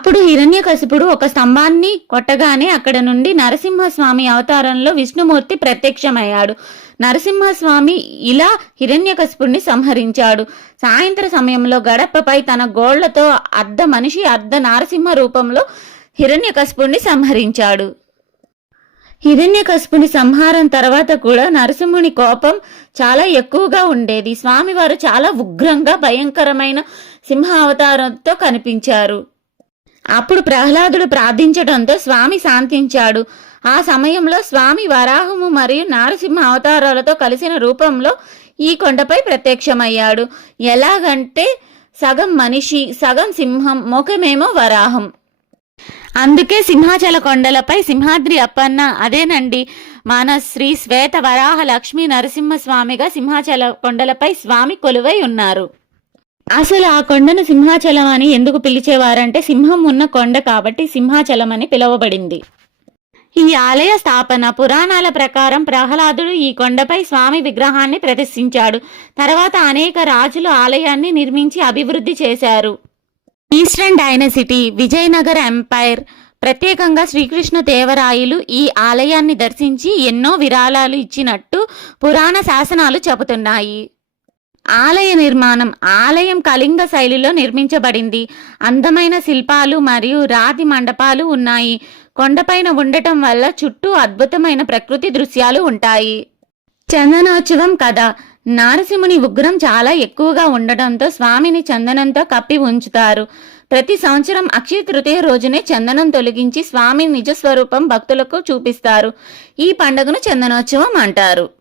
అప్పుడు హిరణ్యకశిపుడు ఒక స్తంభాన్ని కొట్టగానే అక్కడ నుండి నరసింహస్వామి అవతారంలో విష్ణుమూర్తి ప్రత్యక్షమయ్యాడు. నరసింహస్వామి ఇలా హిరణ్యకశిపుడిని సంహరించాడు. సాయంత్ర సమయంలో గడపపై తన గోళ్లతో అర్ధ మనిషి అర్ధ నారసింహ రూపంలో హిరణ్యకశిపుడిని సంహరించాడు. హిరణ్యకశిపుని సంహారం తర్వాత కూడా నరసింహుని కోపం చాలా ఎక్కువగా ఉండేది. స్వామివారు చాలా ఉగ్రంగా భయంకరమైన సింహ అవతారంతో కనిపించారు. అప్పుడు ప్రహ్లాదుడు ప్రార్థించడంతో స్వామి శాంతించాడు. ఆ సమయంలో స్వామి వరాహము మరియు నారసింహ అవతారాలతో కలిసిన రూపంలో ఈ కొండపై ప్రత్యక్షమయ్యాడు. ఎలాగంటే సగం మనిషి సగం సింహం, ముఖమేమో వరాహం. అందుకే సింహాచల కొండలపై సింహాద్రి అప్పన్న అదేనండి మన శ్రీ శ్వేత వరాహ లక్ష్మీ నరసింహస్వామిగా సింహాచల కొండలపై స్వామి కొలువై ఉన్నారు. అసలు ఆ కొండను సింహాచలం అని ఎందుకు పిలిచేవారంటే సింహం ఉన్న కొండ కాబట్టి సింహాచలం అని పిలువబడింది. ఈ ఆలయ స్థాపన పురాణాల ప్రకారం ప్రహ్లాదుడు ఈ కొండపై స్వామి విగ్రహాన్ని ప్రతిష్ఠించాడు. తర్వాత అనేక రాజులు ఆలయాన్ని నిర్మించి అభివృద్ధి చేశారు. ఈస్టర్న్ డైనసిటీ, విజయనగర ఎంపైర్, ప్రత్యేకంగా శ్రీకృష్ణదేవరాయలు ఈ ఆలయాన్ని దర్శించి ఎన్నో విరాళాలు ఇచ్చినట్టు పురాణ శాసనాలు చెబుతున్నాయి. ఆలయ నిర్మాణం. ఆలయం కళింగ శైలిలో నిర్మించబడింది. అందమైన శిల్పాలు మరియు రాతి మండపాలు ఉన్నాయి. కొండపైన ఉండటం వల్ల చుట్టూ అద్భుతమైన ప్రకృతి దృశ్యాలు ఉంటాయి. చందనోత్సవం కథ. నారసింహుని ఉగ్రం చాలా ఎక్కువగా ఉండటంతో స్వామిని చందనంతో కప్పి ఉంచుతారు. ప్రతి సంవత్సరం అక్షయ తృతీయ రోజునే చందనం తొలగించి స్వామి నిజస్వరూపం భక్తులకు చూపిస్తారు. ఈ పండుగను చందనోత్సవం అంటారు.